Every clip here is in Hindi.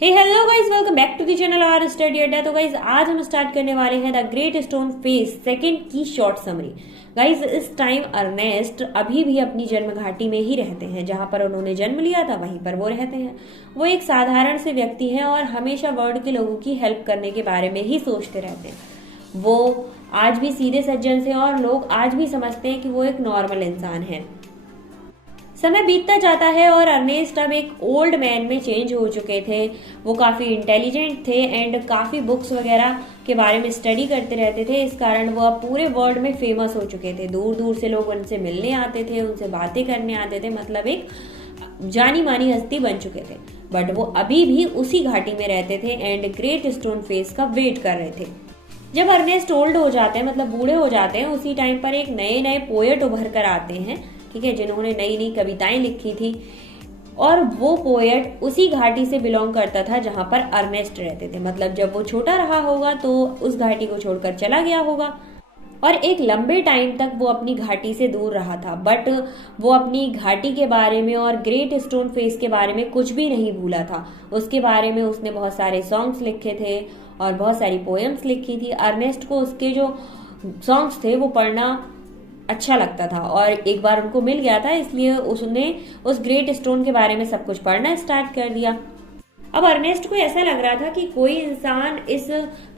Hey hello guys, welcome back to the channel R study Adda. तो गाइस आज हम स्टार्ट करने वाले हैं the great stone face second की शॉर्ट समरी। गाइस इस टाइम अर्नेस्ट अभी भी अपनी जन्म घाटी में ही रहते हैं, जहां पर उन्होंने जन्म लिया था वहीं पर वो रहते हैं। वो एक साधारण से व्यक्ति हैं और हमेशा वर्ल्ड के लोगों की हेल्प करने के बारे में ही सोचते रहते हैं। वो आज भी सीधे सज्जन से और लोग आज भी समझते हैं कि वो एक नॉर्मल इंसान है। समय बीतता जाता है और अर्नेस्ट अब एक ओल्ड मैन में चेंज हो चुके थे। वो काफी इंटेलिजेंट थे एंड काफी बुक्स वगैरह के बारे में स्टडी करते रहते थे। इस कारण वो अब पूरे वर्ल्ड में फेमस हो चुके थे। दूर दूर से लोग उनसे मिलने आते थे, उनसे बातें करने आते थे, मतलब एक जानी मानी हस्ती बन चुके थे। बट वो अभी भी उसी घाटी में रहते थे एंड ग्रेट स्टोन फेस का वेट कर रहे थे। जब अर्नेस्ट ओल्ड हो जाते हैं, मतलब बूढ़े हो जाते हैं, उसी टाइम पर एक नए नए पोएट उभर कर आते हैं, ठीक है, जिन्होंने नई नई कविताएं लिखी थी। और वो पोएट उसी घाटी से बिलोंग करता था जहां पर अर्नेस्ट रहते थे। मतलब जब वो छोटा रहा होगा तो उस घाटी को छोड़कर चला गया होगा और एक लंबे टाइम तक वो अपनी घाटी से दूर रहा था। बट वो अपनी घाटी के बारे में और ग्रेट स्टोन फेस के बारे में कुछ भी नहीं भूला था। उसके बारे में उसने बहुत सारे सॉन्ग्स लिखे थे और बहुत सारी पोएम्स लिखी थी। अर्नेस्ट को उसके जो सॉन्ग्स थे वो पढ़ना अच्छा लगता था और एक बार उनको मिल गया था, इसलिए उसने उस ग्रेट स्टोन के बारे में सब कुछ पढ़ना स्टार्ट कर दिया। अब अर्नेस्ट को ऐसा लग रहा था कि कोई इंसान इस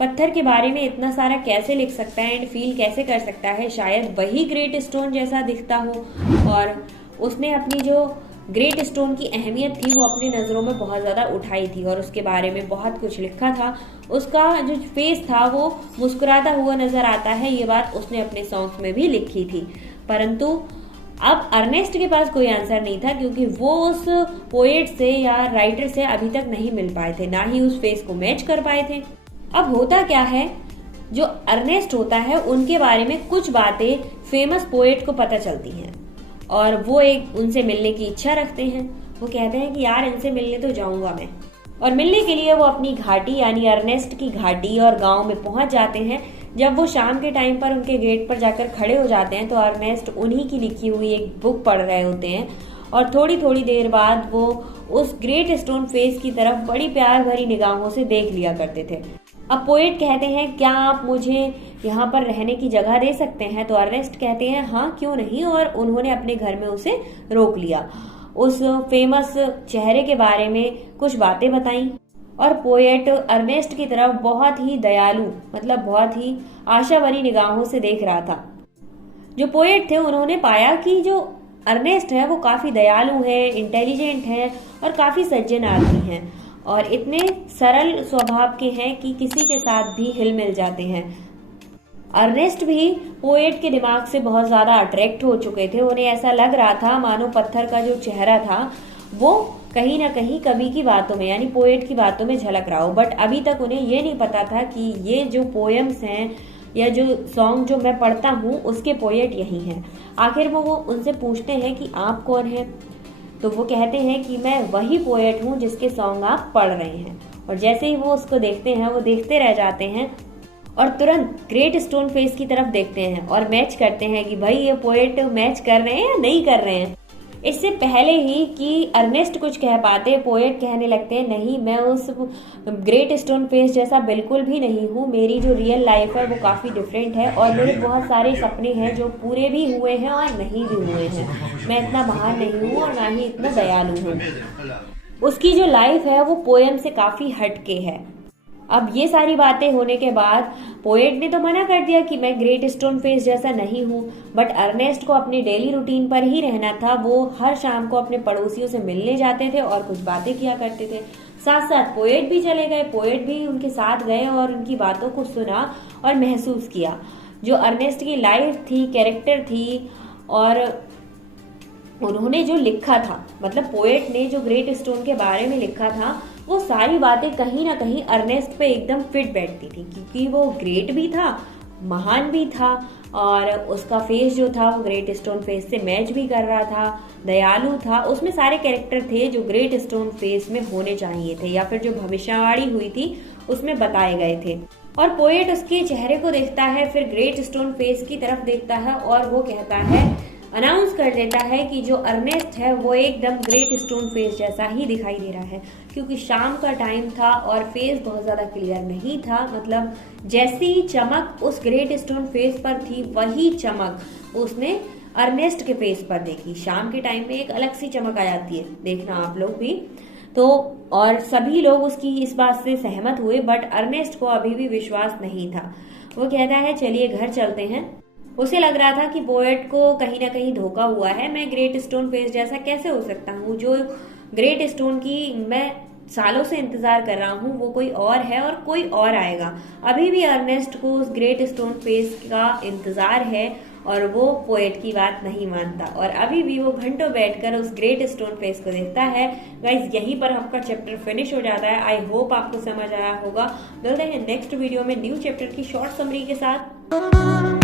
पत्थर के बारे में इतना सारा कैसे लिख सकता है एंड फील कैसे कर सकता है, शायद वही ग्रेट स्टोन जैसा दिखता हो। और उसने अपनी जो ग्रेट स्टोन की अहमियत थी वो अपनी नज़रों में बहुत ज़्यादा उठाई थी और उसके बारे में बहुत कुछ लिखा था। उसका जो फेस था वो मुस्कुराता हुआ नजर आता है, ये बात उसने अपने सॉन्ग्स में भी लिखी थी। परंतु अब अर्नेस्ट के पास कोई आंसर नहीं था, क्योंकि वो उस पोएट से या राइटर से अभी तक नहीं मिल पाए थे, ना ही उस फेस को मैच कर पाए थे। अब होता क्या है, जो अर्नेस्ट होता है उनके बारे में कुछ बातें फेमस पोएट को पता चलती हैं और वो एक उनसे मिलने की इच्छा रखते हैं। वो कहते हैं कि यार इनसे मिलने तो जाऊंगा मैं। और मिलने के लिए वो अपनी घाटी यानी अर्नेस्ट की घाटी और गांव में पहुंच जाते हैं। जब वो शाम के टाइम पर उनके गेट पर जाकर खड़े हो जाते हैं तो अर्नेस्ट उन्हीं की लिखी हुई एक बुक पढ़ रहे होते हैं और थोड़ी थोड़ी देर बाद वो उस ग्रेट स्टोन फेस की तरफ बड़ी प्यार भरी निगाहों से देख लिया करते थे। अब पोएट कहते हैं, क्या आप मुझे यहाँ पर रहने की जगह दे सकते हैं? तो अर्नेस्ट कहते हैं हाँ क्यों नहीं, और उन्होंने अपने घर में उसे रोक लिया। उस फेमस चेहरे के बारे में कुछ बातें बताई और पोएट अर्नेस्ट की तरफ बहुत ही दयालु, मतलब बहुत ही आशा भरी निगाहों से देख रहा था। जो पोएट थे उन्होंने पाया कि जो अर्नेस्ट है वो काफी दयालु है, इंटेलिजेंट है और काफी सज्जन आदमी हैं और इतने सरल स्वभाव के हैं कि किसी के साथ भी हिल मिल जाते हैं। अर्नेस्ट भी पोएट के दिमाग से बहुत ज्यादा अट्रैक्ट हो चुके थे। उन्हें ऐसा लग रहा था मानो पत्थर का जो चेहरा था वो कहीं ना कहीं कवि की बातों में यानी पोएट की बातों में झलक रहा हो। बट अभी तक उन्हें ये नहीं पता था कि ये जो पोएम्स हैं या जो सॉन्ग जो मैं पढ़ता हूँ उसके पोएट यही हैं। आखिर वो उनसे पूछते हैं कि आप कौन हैं? तो वो कहते हैं कि मैं वही पोएट हूँ जिसके सॉन्ग आप पढ़ रहे हैं। और जैसे ही वो उसको देखते हैं वो देखते रह जाते हैं और तुरंत ग्रेट स्टोन फेस की तरफ देखते हैं और मैच करते हैं कि भाई ये पोएट मैच कर रहे हैं या नहीं कर रहे हैं। इससे पहले ही कि अर्नेस्ट कुछ कह पाते, पोएट कहने लगते हैं नहीं, मैं उस ग्रेट स्टोन फेस जैसा बिल्कुल भी नहीं हूँ। मेरी जो रियल लाइफ है वो काफ़ी डिफरेंट है और मेरे बहुत सारे सपने हैं जो पूरे भी हुए हैं और नहीं भी हुए हैं। मैं इतना महान नहीं हूँ और ना ही इतना दयालु हूँ। उसकी जो लाइफ है वो पोएम से काफ़ी हटके है। अब ये सारी बातें होने के बाद पोएट ने तो मना कर दिया कि मैं ग्रेट स्टोन फेस जैसा नहीं हूँ, बट अर्नेस्ट को अपनी डेली रूटीन पर ही रहना था। वो हर शाम को अपने पड़ोसियों से मिलने जाते थे और कुछ बातें किया करते थे। साथ साथ पोएट भी चले गए, पोएट भी उनके साथ गए और उनकी बातों को सुना और महसूस किया। जो अर्नेस्ट की लाइफ थी, कैरेक्टर थी और उन्होंने जो लिखा था, मतलब पोएट ने जो ग्रेट स्टोन के बारे में लिखा था, वो सारी बातें कहीं ना कहीं अर्नेस्ट पे एकदम फिट बैठती थी, क्योंकि वो ग्रेट भी था, महान भी था और उसका फेस जो था वो ग्रेट स्टोन फेस से मैच भी कर रहा था, दयालु था। उसमें सारे कैरेक्टर थे जो ग्रेट स्टोन फेस में होने चाहिए थे या फिर जो भविष्यवाणी हुई थी उसमें बताए गए थे। और पोएट उसके चेहरे को देखता है, फिर ग्रेट स्टोन फेस की तरफ देखता है और वो कहता है अनाउंस कर देता है कि जो अर्नेस्ट है वो एकदम ग्रेट स्टोन फेस जैसा ही दिखाई दे रहा है, क्योंकि शाम का टाइम था और फेस बहुत ज़्यादा क्लियर नहीं था। मतलब जैसी चमक उस ग्रेट स्टोन फेस पर थी वही चमक उसने अर्नेस्ट के फेस पर देखी। शाम के टाइम में एक अलग सी चमक आ जाती है, देखना आप लोग भी। तो और सभी लोग उसकी इस बात से सहमत हुए, बट अर्नेस्ट को अभी भी विश्वास नहीं था। वो कहता है चलिए घर चलते हैं। उसे लग रहा था कि पोएट को कहीं ना कहीं धोखा हुआ है। मैं ग्रेट स्टोन फेस जैसा कैसे हो सकता हूँ? जो ग्रेट स्टोन की मैं सालों से इंतजार कर रहा हूँ वो कोई और है और कोई और आएगा। अभी भी अर्नेस्ट को उस ग्रेट स्टोन फेस का इंतजार है और वो पोएट की बात नहीं मानता, और अभी भी वो घंटों बैठकर उस ग्रेट स्टोन फेस को देखता है। गाइज यहीं पर आपका चैप्टर फिनिश हो जाता है। आई होप आपको समझ आया होगा। मिलते हैं नेक्स्ट वीडियो में न्यू चैप्टर की शॉर्ट समरी के साथ।